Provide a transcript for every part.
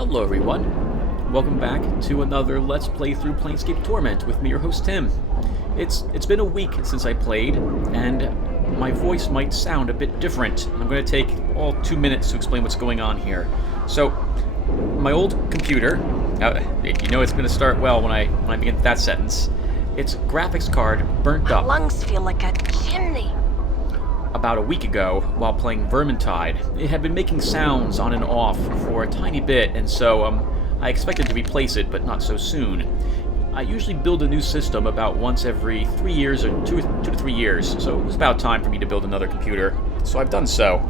Hello everyone, welcome back to another Let's Play through Planescape Torment with me, your host Tim. It's been a week since I played, and my voice might sound a bit different. I'm going to take all 2 minutes to explain what's going on here. So, my old computer, you know it's going to start well when I begin that sentence. Its graphics card burnt up. My lungs feel like a chimney. About a week ago, while playing Vermintide. It had been making sounds on and off for a tiny bit, and so I expected to replace it, but not so soon. I usually build a new system about once every 3 years, or two to 3 years, so it was about time for me to build another computer, so I've done so.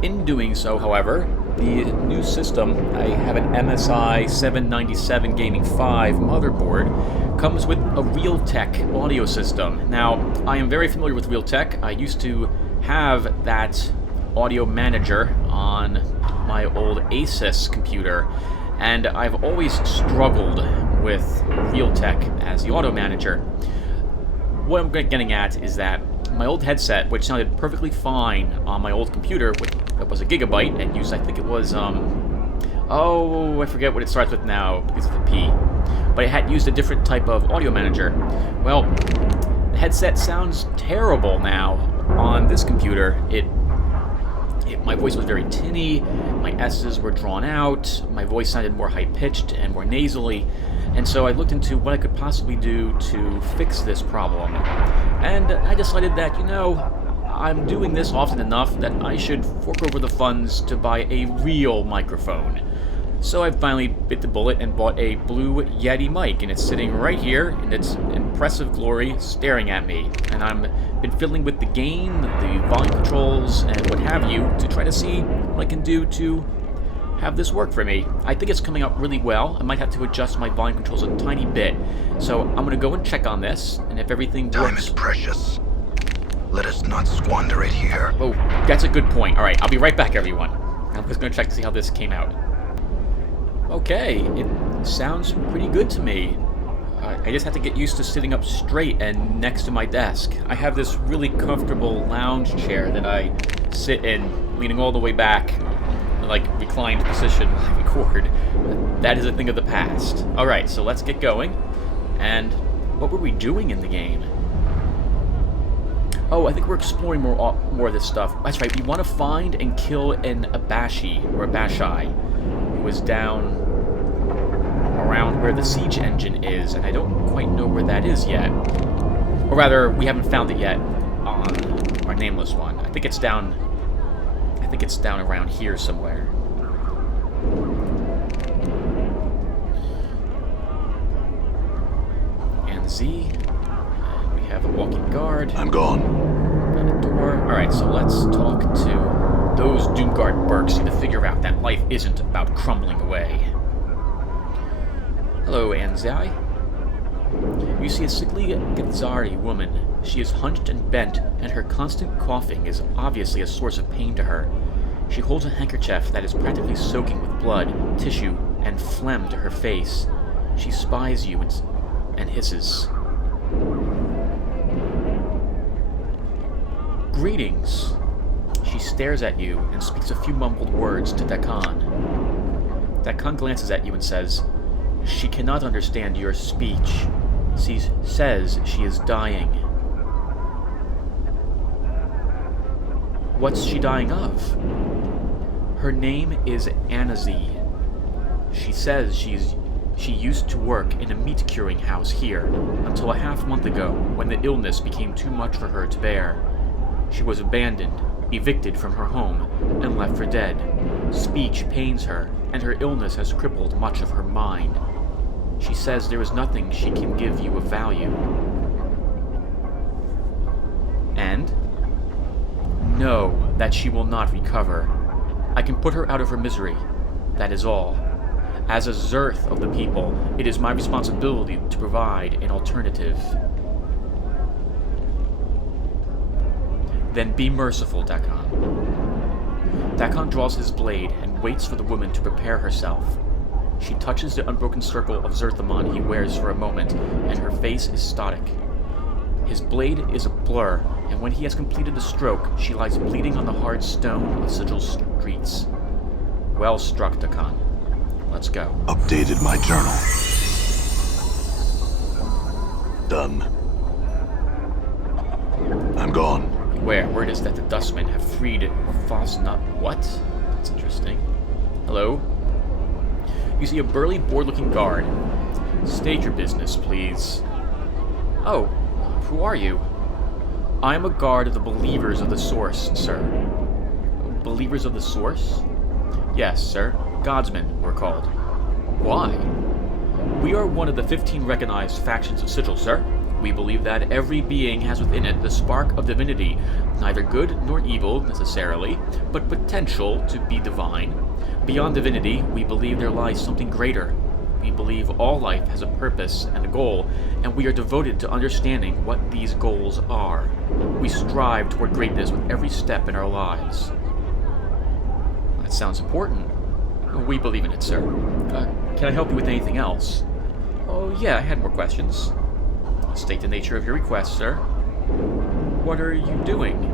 In doing so, however, the new system, I have an MSI 797 Gaming 5 motherboard, comes with a Realtek audio system. Now, I am very familiar with Realtek. I used to have that audio manager on my old Asus computer, and I've always struggled with Realtek as the audio manager. What I'm getting at is that my old headset, which sounded perfectly fine on my old computer, that was a gigabyte, and used, I think it was, I forget what it starts with now, because of the P. But it had used a different type of audio manager. Well, the headset sounds terrible now on this computer. My voice was very tinny, my S's were drawn out, my voice sounded more high-pitched and more nasally, and so I looked into what I could possibly do to fix this problem. And I decided that, I'm doing this often enough that I should fork over the funds to buy a real microphone. So I finally bit the bullet and bought a blue Yeti mic, and it's sitting right here in its impressive glory staring at me. And I've been fiddling with the gain, the volume controls, and what have you to try to see what I can do to have this work for me. I think it's coming out really well. I might have to adjust my volume controls a tiny bit. So I'm going to go and check on this, and if everything works... Time is precious. Let us not squander it here. Oh, that's a good point. Alright, I'll be right back, everyone. I'm just going to check to see how this came out. Okay, it sounds pretty good to me. I just have to get used to sitting up straight and next to my desk. I have this really comfortable lounge chair that I sit in, leaning all the way back, like reclined position while I record. That is a thing of the past. Alright, so let's get going. And what were we doing in the game? Oh, I think we're exploring more of this stuff. That's right, we want to find and kill an Abashi, or Abashai, who is down around where the siege engine is, and I don't quite know where that is yet. Or rather, we haven't found it yet on our nameless one. I think it's down around here somewhere. And Z. And we have a walking guard. I'm gone. And a door. Alright, so let's talk to those Doomguard Burks to figure out that life isn't about crumbling away. Hello, Anzai. You see a sickly Githzari woman. She is hunched and bent, and her constant coughing is obviously a source of pain to her. She holds a handkerchief that is practically soaking with blood, tissue, and phlegm to her face. She spies you and hisses. Greetings. She stares at you and speaks a few mumbled words to Dakan. Dakan glances at you and says, "She cannot understand your speech. She says she is dying." What's she dying of? Her name is Anazi. She says she used to work in a meat curing house here until a half month ago when the illness became too much for her to bear. She was abandoned, evicted from her home, and left for dead. Speech pains her, and her illness has crippled much of her mind. She says there is nothing she can give you of value. And? Know that she will not recover. I can put her out of her misery. That is all. As a Zerth of the people, it is my responsibility to provide an alternative. Then be merciful, Dakan. Dakan draws his blade and waits for the woman to prepare herself. She touches the unbroken circle of Zerthamon he wears for a moment, and her face is static. His blade is a blur, and when he has completed the stroke, she lies bleeding on the hard stone of Sigil's streets. Well struck, Dakan. Let's go. Updated my journal. Done. I'm gone. Word is that the Dustmen have freed Fosnut. What? That's interesting. Hello? You see a burly, bored-looking guard. State your business, please. Oh, who are you? I am a guard of the Believers of the Source, sir. Believers of the Source? Yes, sir. Godsmen, we're called. Why? We are one of the 15 recognized factions of Sigil, sir. We believe that every being has within it the spark of divinity, neither good nor evil, necessarily, but potential to be divine. Beyond divinity, we believe there lies something greater. We believe all life has a purpose and a goal, and we are devoted to understanding what these goals are. We strive toward greatness with every step in our lives. That sounds important. We believe in it, sir. Can I help you with anything else? Oh, yeah, I had more questions. State the nature of your request, sir. What are you doing?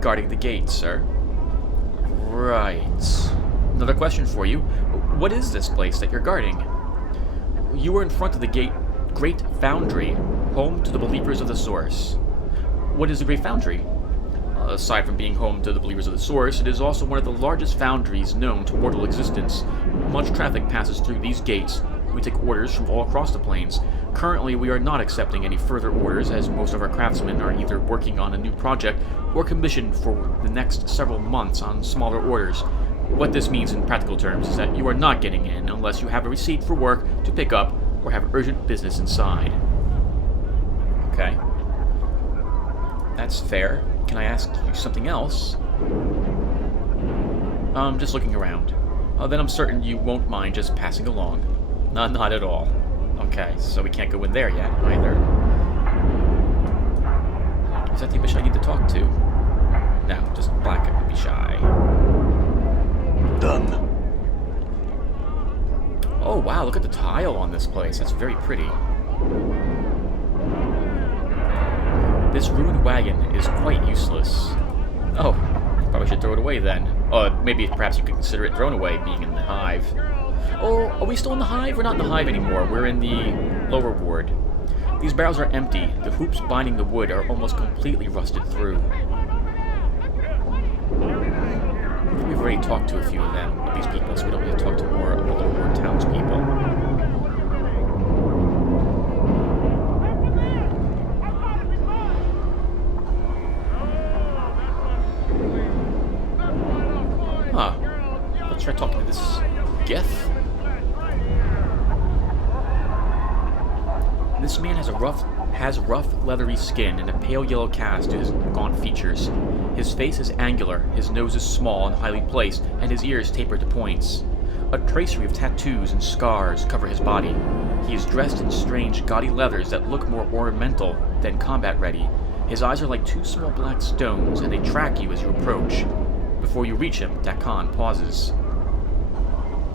Guarding the gate, sir. Right. Another question for you. What is this place that you're guarding? You are in front of the Great Foundry, home to the Believers of the Source. What is the Great Foundry? Aside from being home to the Believers of the Source, it is also one of the largest foundries known to mortal existence. Much traffic passes through these gates. We take orders from all across the plains. Currently, we are not accepting any further orders, as most of our craftsmen are either working on a new project or commissioned for the next several months on smaller orders. What this means in practical terms is that you are not getting in unless you have a receipt for work to pick up or have urgent business inside. Okay. That's fair. Can I ask you something else? Just looking around. Then I'm certain you won't mind just passing along. Not at all. Okay, so we can't go in there yet, either. Is that the Abyss I need to talk to? No, just Black and be shy. Done. Oh wow, look at the tile on this place. That's very pretty. This ruined wagon is quite useless. Oh, probably should throw it away then. Maybe perhaps you could consider it thrown away, being in the hive. Oh, are we still in the hive? We're not in the hive anymore. We're in the lower ward. These barrels are empty. The hoops binding the wood are almost completely rusted through. We've already talked to a few of them, of these people, so we don't need to talk to more of the lower ward townspeople. Huh. Let's try talking to this Gith. This man has rough, leathery skin and a pale yellow cast to his gaunt features. His face is angular, his nose is small and highly placed, and his ears taper to points. A tracery of tattoos and scars cover his body. He is dressed in strange, gaudy leathers that look more ornamental than combat-ready. His eyes are like two small black stones, and they track you as you approach. Before you reach him, Dakan pauses.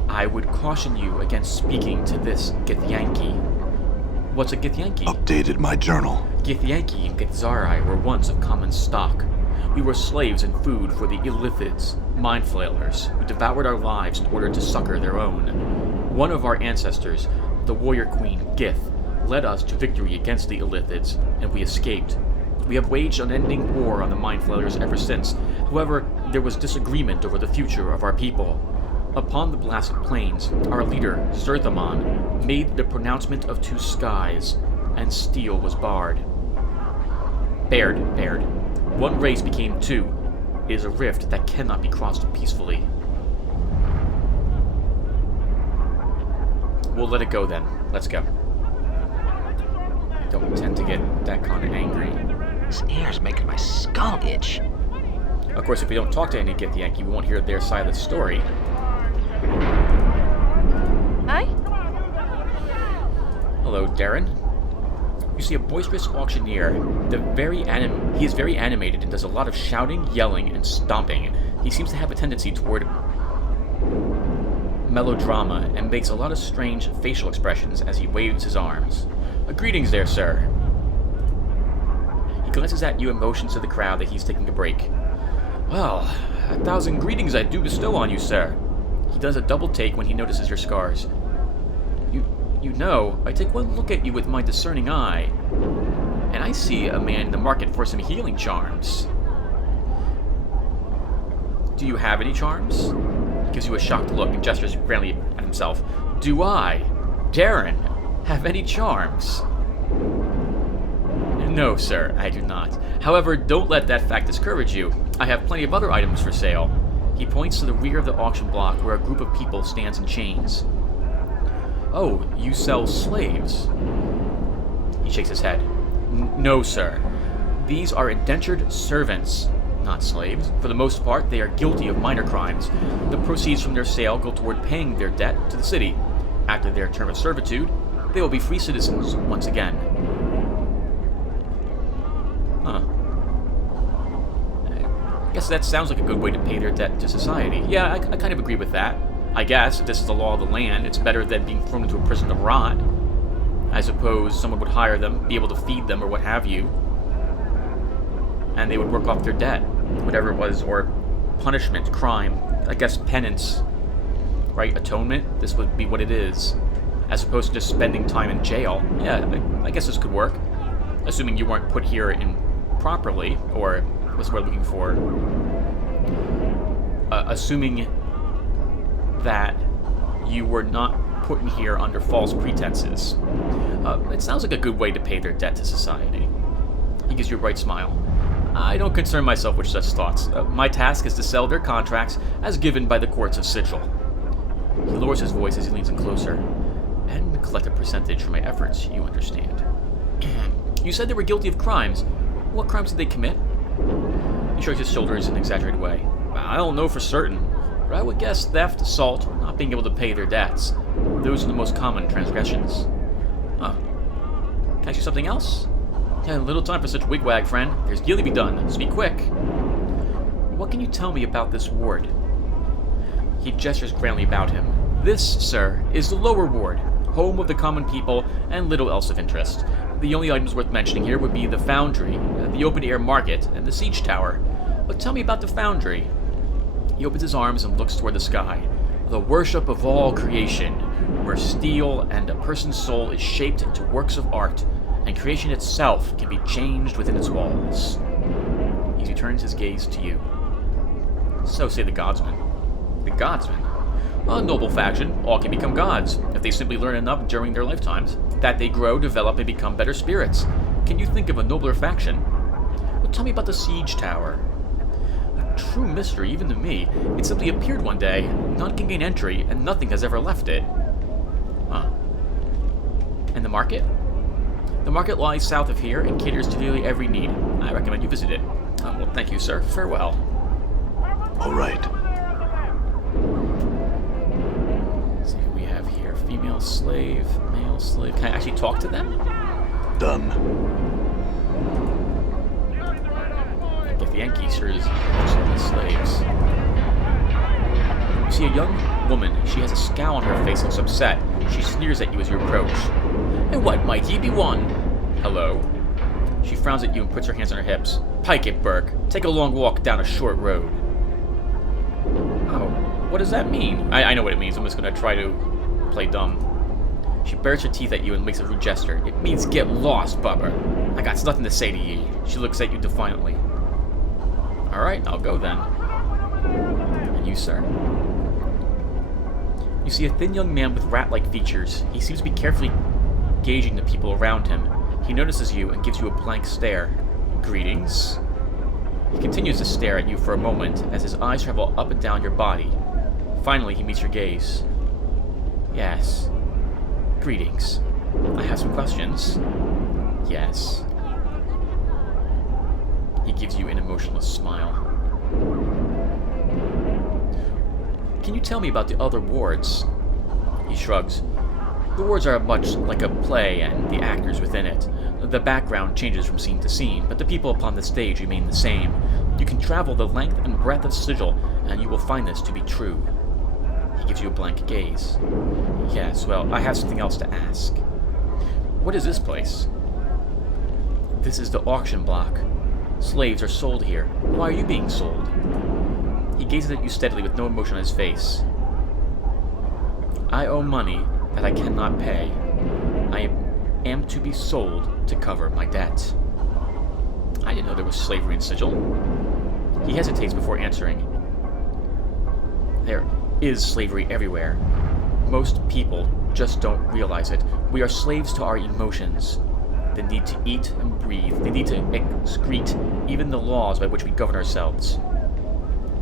I would caution you against speaking to this Githyanki. What's a Githyanki? Updated my journal. Githyanki and Githzari were once of common stock. We were slaves and food for the Illithids, mind flailers, who devoured our lives in order to succor their own. One of our ancestors, the warrior queen Gith, led us to victory against the Illithids, and we escaped. We have waged unending war on the mind flailers ever since. However, there was disagreement over the future of our people. Upon the blasted plains, our leader, Zerthamon, made the pronouncement of two skies, and steel was bared. One race became two. It is a rift that cannot be crossed peacefully. We'll let it go then. Let's go. I don't tend to get that kind of angry. This air's making my skull itch. Of course, if we don't talk to any Githyanki, we won't hear their side of the story. Hi? Hello, Darren. You see a boisterous auctioneer. He is very animated and does a lot of shouting, yelling, and stomping. He seems to have a tendency toward melodrama and makes a lot of strange facial expressions as he waves his arms. Greetings there, sir. He glances at you and motions to the crowd that he's taking a break. Well, 1,000 greetings I do bestow on you, sir. He does a double take when he notices your scars. You know, I take one look at you with my discerning eye, and I see a man in the market for some healing charms. Do you have any charms? He gives you a shocked look and gestures grandly at himself. Do I, Darren, have any charms? No, sir, I do not. However, don't let that fact discourage you. I have plenty of other items for sale. He points to the rear of the auction block where a group of people stands in chains. Oh, you sell slaves? He shakes his head. No, sir. These are indentured servants, not slaves. For the most part, they are guilty of minor crimes. The proceeds from their sale go toward paying their debt to the city. After their term of servitude, they will be free citizens once again. Huh. I guess that sounds like a good way to pay their debt to society. Yeah, I kind of agree with that. I guess if this is the law of the land, it's better than being thrown into a prison to rot. I suppose someone would hire them, be able to feed them or what have you, and they would work off their debt, whatever it was, or punishment, crime, I guess penance, right? Atonement, this would be what it is, as opposed to just spending time in jail. Yeah, I guess this could work, assuming you weren't put here improperly, or what's the word I'm looking for? Assuming that you were not put in here under false pretenses. It sounds like a good way to pay their debt to society. He gives you a bright smile. I don't concern myself with such thoughts. My task is to sell their contracts as given by the courts of Sigil. He lowers his voice as he leans in closer. And collect a percentage for my efforts, you understand. You said they were guilty of crimes. What crimes did they commit? He shrugs his shoulders in an exaggerated way. I don't know for certain, but I would guess theft, assault, or not being able to pay their debts. Those are the most common transgressions. Huh. Can I ask you something else? Yeah, little time for such wigwag, friend. There's deal to be done. Speak quick. What can you tell me about this ward? He gestures grandly about him. This, sir, is the lower ward, home of the common people and little else of interest. The only items worth mentioning here would be the foundry, the open-air market, and the siege tower. But tell me about the foundry. He opens his arms and looks toward the sky. The worship of all creation, where steel and a person's soul is shaped into works of art, and creation itself can be changed within its walls. He returns his gaze to you. So say the godsmen. The godsmen? A noble faction, all can become gods, if they simply learn enough during their lifetimes, that they grow, develop, and become better spirits. Can you think of a nobler faction? Well, tell me about the siege tower. A true mystery, even to me. It simply appeared one day, none can gain entry, and nothing has ever left it. Huh. And the market? The market lies south of here and caters to nearly every need. I recommend you visit it. Well, thank you, sir. Farewell. All right. Let's see who we have here. Female slave, male slave. Can I actually talk to them? Done. I get the Yankee sure is most of the slaves. You see a young woman. She has a scowl on her face, looks upset. She sneers at you as you approach. And what might ye be one? Hello. She frowns at you and puts her hands on her hips. Pike it, Burke. Take a long walk down a short road. Oh, what does that mean? I know what it means. I'm just going to try to play dumb. She bares her teeth at you and makes a rude gesture. It means get lost, Bubba. I got nothing to say to ye. She looks at you defiantly. Alright, I'll go then. And you, sir? You see a thin young man with rat-like features. He seems to be carefully gauging the people around him. He notices you and gives you a blank stare. Greetings. He continues to stare at you for a moment as his eyes travel up and down your body. Finally, he meets your gaze. Yes. Greetings. I have some questions. Yes. He gives you an emotionless smile. Can you tell me about the other wards? He shrugs. The wards are much like a play and the actors within it. The background changes from scene to scene, but the people upon the stage remain the same. You can travel the length and breadth of Sigil, and you will find this to be true. He gives you a blank gaze. Yes, well, I have something else to ask. What is this place? This is the auction block. Slaves are sold here. Why are you being sold? He gazes at you steadily with no emotion on his face. I owe money that I cannot pay. I am to be sold to cover my debt. I didn't know there was slavery in Sigil. He hesitates before answering. There is slavery everywhere. Most people just don't realize it. We are slaves to our emotions. The need to eat and breathe. The need to excrete even the laws by which we govern ourselves.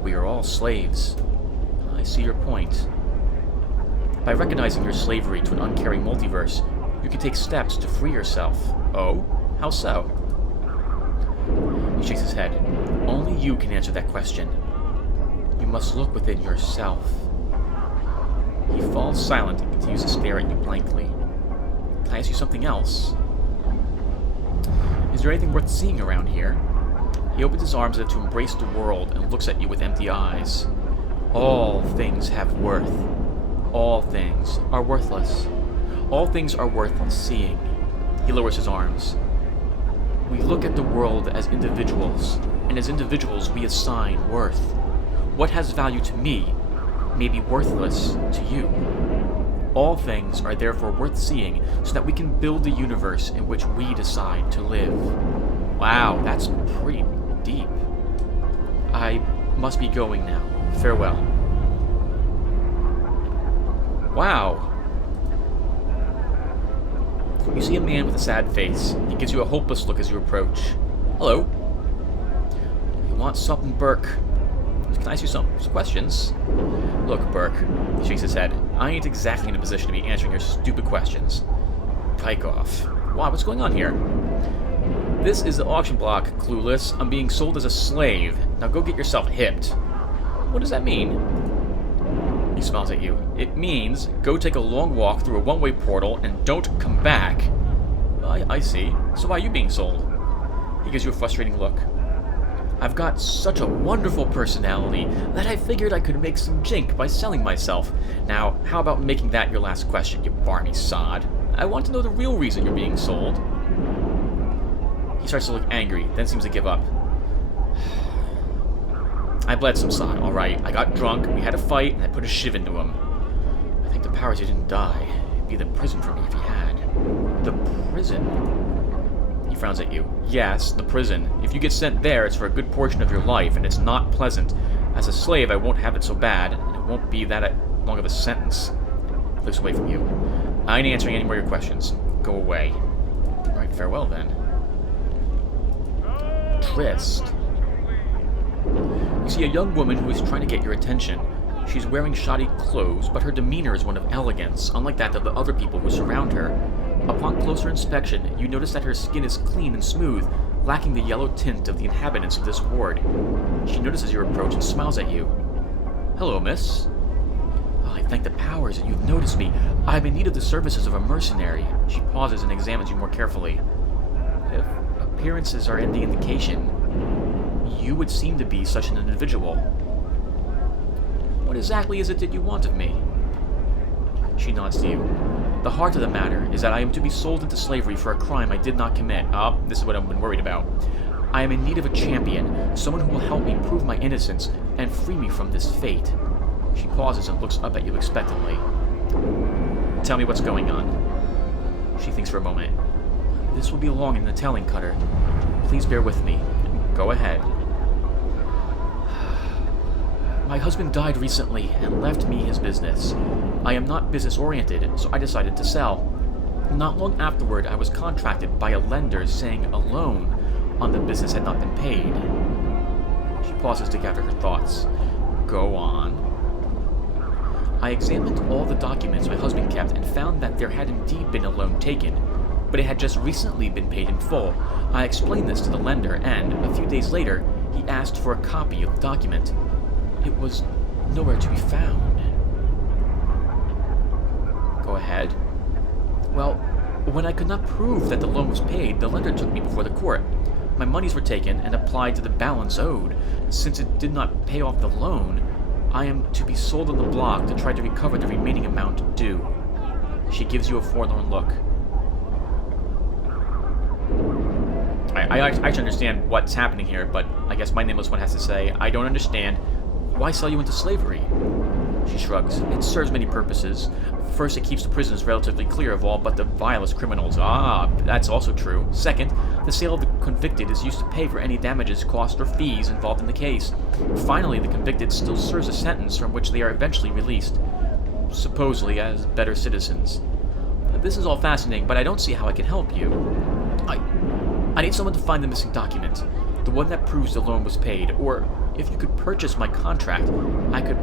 We are all slaves. I see your point. By recognizing your slavery to an uncaring multiverse, you can take steps to free yourself. Oh? How so? He shakes his head. Only you can answer that question. You must look within yourself. He falls silent and continues to stare at you blankly. Can I ask you something else? Is there anything worth seeing around here? He opens his arms as if to embrace the world and looks at you with empty eyes. All things have worth. All things are worthless. All things are worth seeing. He lowers his arms. We look at the world as individuals, and as individuals we assign worth. What has value to me may be worthless to you. All things are therefore worth seeing so that we can build a universe in which we decide to live. Wow, that's pretty deep. I must be going now. Farewell. Wow. You see a man with a sad face. He gives you a hopeless look as you approach. Hello. You want something, Burke? Can I ask you some questions? Look, Burke. He shakes his head. I ain't exactly in a position to be answering your stupid questions. Pike off. Wow, what's going on here? This is the auction block, clueless. I'm being sold as a slave. Now go get yourself hipped. What does that mean? He smiles at you. It means go take a long walk through a one-way portal and don't come back. I see. So why are you being sold? He gives you a frustrating look. I've got such a wonderful personality that I figured I could make some jink by selling myself. Now, how about making that your last question, you barmy sod? I want to know the real reason you're being sold. He starts to look angry, then seems to give up. I bled some sod, alright. I got drunk, we had a fight, and I put a shiv into him. I think the powers he didn't die. It'd be the prison for me if he had. The prison? He frowns at you. Yes, the prison. If you get sent there, it's for a good portion of your life, and it's not pleasant. As a slave, I won't have it so bad, and it won't be that long of a sentence. He looks away from you. I ain't answering any more of your questions. Go away. Alright, farewell then. Tryst. You see a young woman who is trying to get your attention. She's wearing shoddy clothes, but her demeanor is one of elegance, unlike that of the other people who surround her. Upon closer inspection, you notice that her skin is clean and smooth, lacking the yellow tint of the inhabitants of this ward. She notices your approach and smiles at you. Hello, miss. Oh, I thank the powers that you've noticed me. I'm in need of the services of a mercenary. She pauses and examines you more carefully. If appearances are any indication, you would seem to be such an individual. What exactly is it that you want of me? She nods to you. The heart of the matter is that I am to be sold into slavery for a crime I did not commit. This is what I've been worried about. I am in need of a champion, someone who will help me prove my innocence and free me from this fate. She pauses and looks up at you expectantly. Tell me what's going on. She thinks for a moment. This will be long in the telling, Cutter. Please bear with me. Go ahead. My husband died recently and left me his business. I am not business-oriented, so I decided to sell. Not long afterward, I was contracted by a lender saying a loan on the business had not been paid. She pauses to gather her thoughts. Go on. I examined all the documents my husband kept and found that there had indeed been a loan taken, but it had just recently been paid in full. I explained this to the lender, and a few days later, he asked for a copy of the document. It was nowhere to be found. Go ahead. Well, when I could not prove that the loan was paid, the lender took me before the court. My monies were taken and applied to the balance owed. Since it did not pay off the loan, I am to be sold on the block to try to recover the remaining amount due. She gives you a forlorn look. I actually understand what's happening here, but I guess my nameless one has to say, I don't understand. Why sell you into slavery? She shrugs. It serves many purposes. First, it keeps the prisons relatively clear of all but the vilest criminals. Ah, that's also true. Second, the sale of the convicted is used to pay for any damages, costs, or fees involved in the case. Finally, the convicted still serves a sentence from which they are eventually released, supposedly as better citizens. This is all fascinating, but I don't see how I can help you. I need someone to find the missing document, the one that proves the loan was paid, or if you could purchase my contract, I could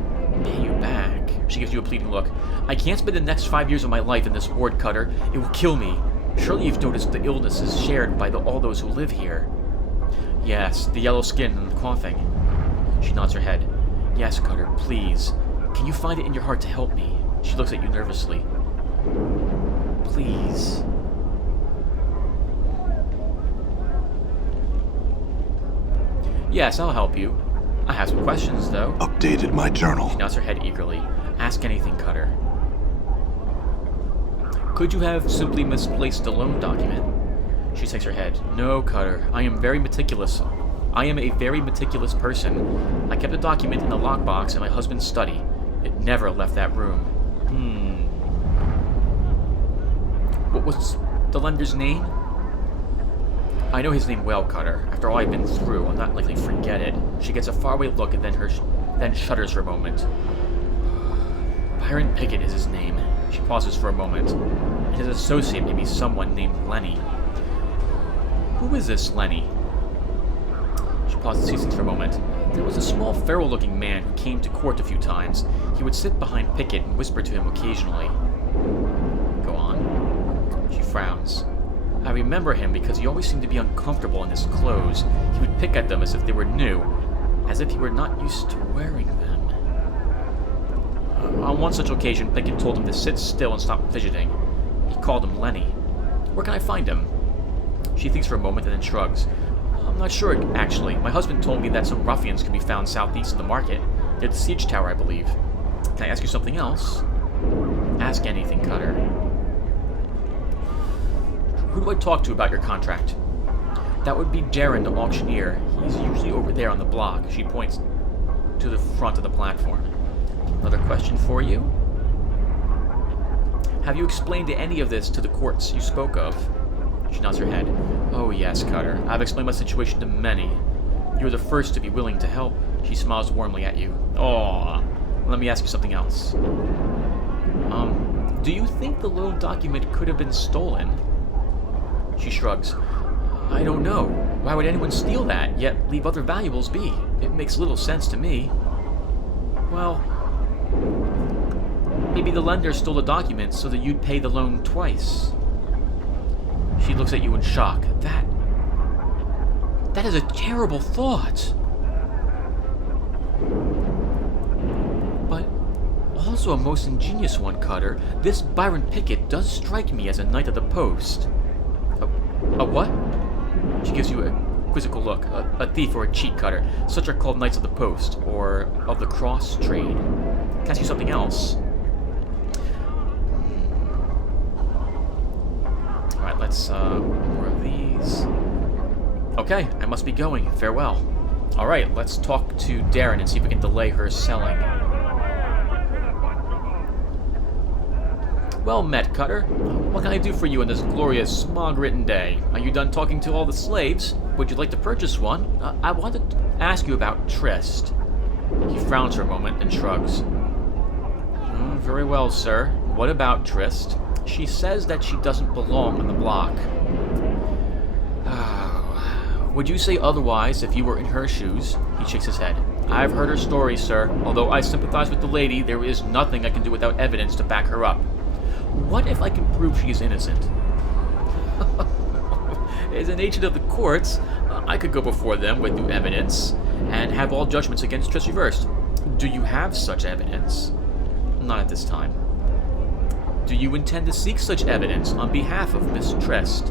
pay you back. She gives you a pleading look. I can't spend the next 5 years of my life in this ward, Cutter. It will kill me. Surely you've noticed the illness is shared by all those who live here. Yes, the yellow skin and the coughing. She nods her head. Yes, Cutter, please. Can you find it in your heart to help me? She looks at you nervously. Please. Yes, I'll help you. I have some questions, though. Updated my journal. She nods her head eagerly. Ask anything, Cutter. Could you have simply misplaced the loan document? She shakes her head. No, Cutter. I am very meticulous. I am a very meticulous person. I kept the document in the lockbox in my husband's study. It never left that room. What was the lender's name? I know his name well, Cutter. After all I've been through, I'm not likely to forget it. She gets a faraway look and then shudders for a moment. Byron Pickett is his name. She pauses for a moment. And his associate may be someone named Lenny. Who is this Lenny? She pauses, ceasing for a moment. There was a small, feral-looking man who came to court a few times. He would sit behind Pickett and whisper to him occasionally. Go on. She frowns. I remember him because he always seemed to be uncomfortable in his clothes. He would pick at them as if they were new, as if he were not used to wearing them. On one such occasion, Pickett told him to sit still and stop fidgeting. He called him Lenny. Where can I find him? She thinks for a moment and then shrugs. I'm not sure, actually. My husband told me that some ruffians can be found southeast of the market. Near the siege tower, I believe. Can I ask you something else? Ask anything, Cutter. Who do I talk to about your contract? That would be Darren, the auctioneer. He's usually over there on the block. She points to the front of the platform. Another question for you? Have you explained any of this to the courts you spoke of? She nods her head. Oh yes, Cutter. I've explained my situation to many. You're the first to be willing to help. She smiles warmly at you. Aw. Let me ask you something else. Do you think the loan document could have been stolen? She shrugs. I don't know. Why would anyone steal that, yet leave other valuables be? It makes little sense to me. Well, maybe the lender stole the document so that you'd pay the loan twice. She looks at you in shock. That is a terrible thought. But also a most ingenious one, Cutter. This Byron Pickett does strike me as a knight of the post. A what? She gives you a quizzical look. A thief or a cheat, Cutter. Such are called knights of the post, or of the cross trade. Can I ask you something else? Alright, let's, more of these. Okay, I must be going. Farewell. Alright, let's talk to Darren and see if we can delay her selling. Well met, Cutter. What can I do for you on this glorious, smog-ridden day? Are you done talking to all the slaves? Would you like to purchase one? I wanted to ask you about Trist. He frowns for a moment and shrugs. Very well, sir. What about Trist? She says that she doesn't belong on the block. Would you say otherwise if you were in her shoes? He shakes his head. I've heard her story, sir. Although I sympathize with the lady, there is nothing I can do without evidence to back her up. What if I can prove she is innocent? As an agent of the courts, I could go before them with new evidence and have all judgments against Trist reversed. Do you have such evidence? Not at this time. Do you intend to seek such evidence on behalf of Miss Trist?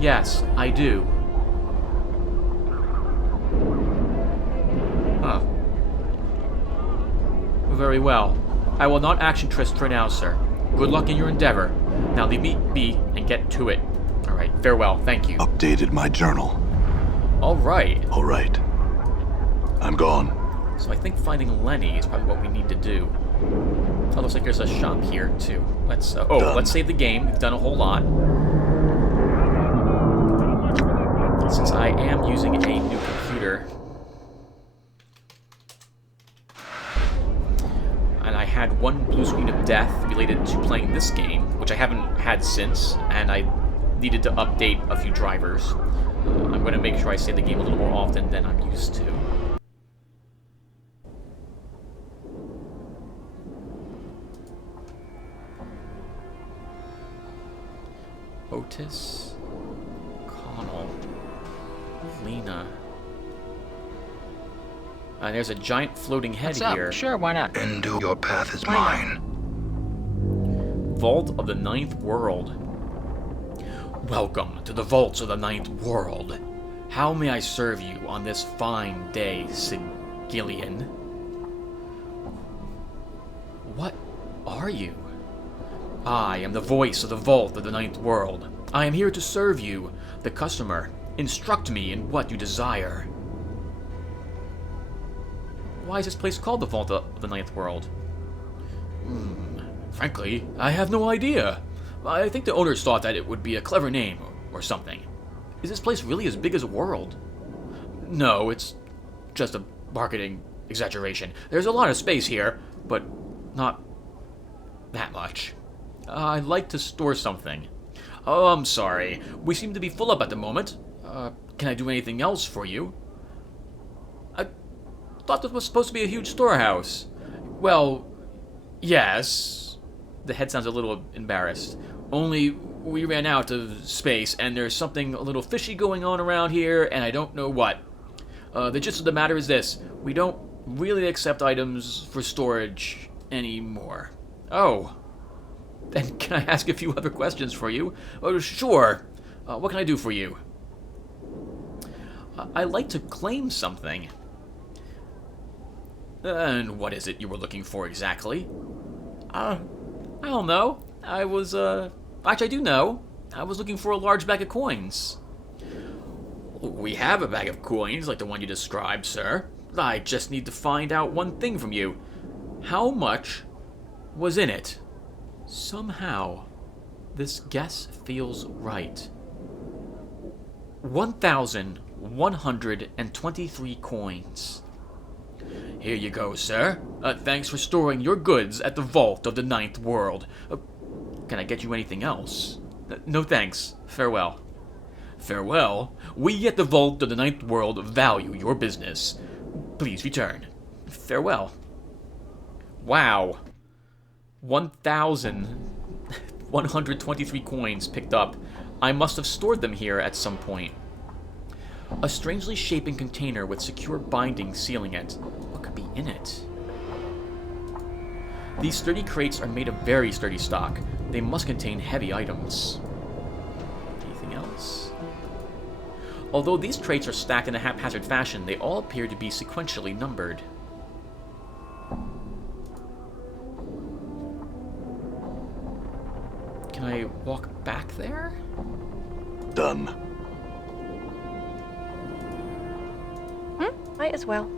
Yes, I do. Very well. I will not action Trist for now, sir. Good luck in your endeavor. Now leave me be and get to it. Alright, farewell. Thank you. Updated my journal. Alright. Alright. I'm gone. So I think finding Lenny is probably what we need to do. Oh, looks like there's a shop here, too. Let's, let's save the game. We've done a whole lot. Since I am using a new computer, and I had one blue screen of death related to playing this game, which I haven't had since, and I needed to update a few drivers. I'm going to make sure I save the game a little more often than I'm used to. Otis, Connell, Lena. There's a giant floating head What's here. up? Sure, why not? Into your path is mine. Vault of the Ninth World. Welcome to the Vaults of the Ninth World. How may I serve you on this fine day, Sigillian? What are you? I am the voice of the Vault of the Ninth World. I am here to serve you, the customer. Instruct me in what you desire. Why is this place called the Vault of the Ninth World? Frankly, I have no idea. I think the owners thought that it would be a clever name or something. Is this place really as big as a world? No, it's just a marketing exaggeration. There's a lot of space here, but not that much. I'd like to store something. Oh, I'm sorry. We seem to be full up at the moment. Can I do anything else for you? I thought this was supposed to be a huge storehouse. Well, yes. The head sounds a little embarrassed. Only we ran out of space, and there's something a little fishy going on around here, and I don't know what. The gist of the matter is this. We don't really accept items for storage anymore. Oh. Then can I ask a few other questions for you? Oh, sure. What can I do for you? I'd like to claim something. And what is it you were looking for exactly? I don't know. Actually, I do know. I was looking for a large bag of coins. We have a bag of coins like the one you described, sir. I just need to find out one thing from you. How much was in it? Somehow, this guess feels right. 1,123 coins. Here you go, sir. Thanks for storing your goods at the Vault of the Ninth World. Can I get you anything else? No thanks. Farewell. Farewell? We at the Vault of the Ninth World value your business. Please return. Farewell. Wow. 1,123 coins picked up. I must have stored them here at some point. A strangely shapen container with secure binding sealing it. What could be in it? These sturdy crates are made of very sturdy stock. They must contain heavy items. Anything else? Although these crates are stacked in a haphazard fashion, they all appear to be sequentially numbered. Can I walk back there? Done. Might as well.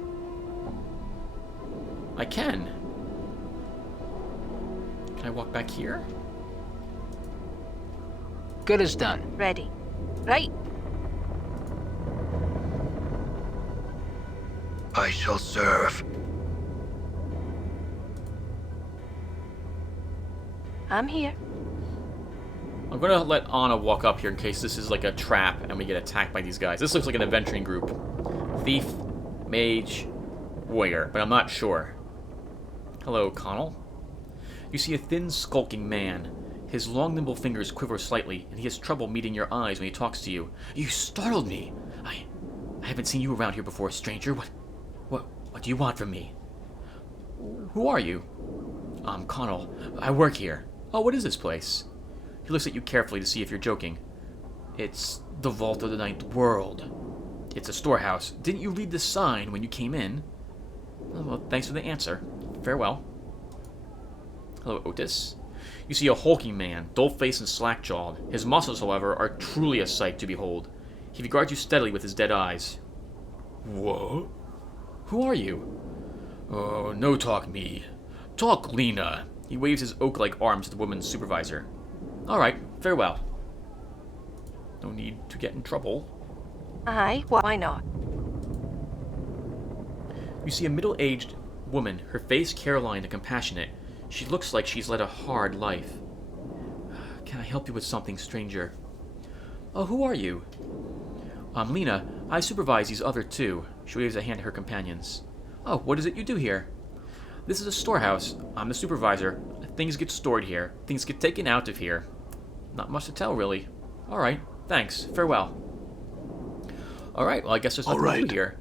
I can. Can I walk back here? Good as done. Ready. Right. I shall serve. I'm here. I'm gonna let Anna walk up here in case this is like a trap and we get attacked by these guys. This looks like an adventuring group. Thief, mage, warrior, but I'm not sure. Hello, Connell. You see a thin, skulking man. His long, nimble fingers quiver slightly, and he has trouble meeting your eyes when he talks to you. You startled me. I haven't seen you around here before, stranger. What do you want from me? Who are you? I'm Connell. I work here. Oh, what is this place? He looks at you carefully to see if you're joking. It's the Vault of the Ninth World. It's a storehouse. Didn't you read the sign when you came in? Well, thanks for the answer. Farewell. Hello, Otis. You see a hulking man, dull-faced and slack-jawed. His muscles, however, are truly a sight to behold. He regards you steadily with his dead eyes. What? Who are you? Oh, no talk me. Talk Lena. He waves his oak-like arms to the woman's supervisor. Alright, farewell. No need to get in trouble. Aye, why not? You see a middle-aged woman, her face careline and compassionate. She looks like she's led a hard life. Can I help you with something, stranger? Oh, who are you? I'm Lena. I supervise these other two. She waves a hand to her companions. Oh, what is it you do here? This is a storehouse. I'm the supervisor. Things get stored here. Things get taken out of here. Not much to tell, really. Alright, thanks. Farewell. Alright, well, I guess there's nothing to do here.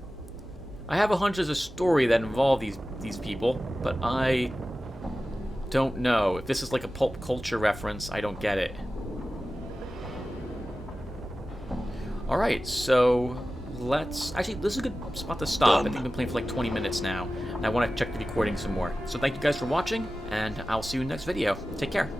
I have a hunch there's a story that involved these people, but I don't know. If this is like a pulp culture reference, I don't get it. Alright, so let's... Actually, this is a good spot to stop. I think I've been playing for like 20 minutes now, and I want to check the recording some more. So thank you guys for watching, and I'll see you in the next video. Take care.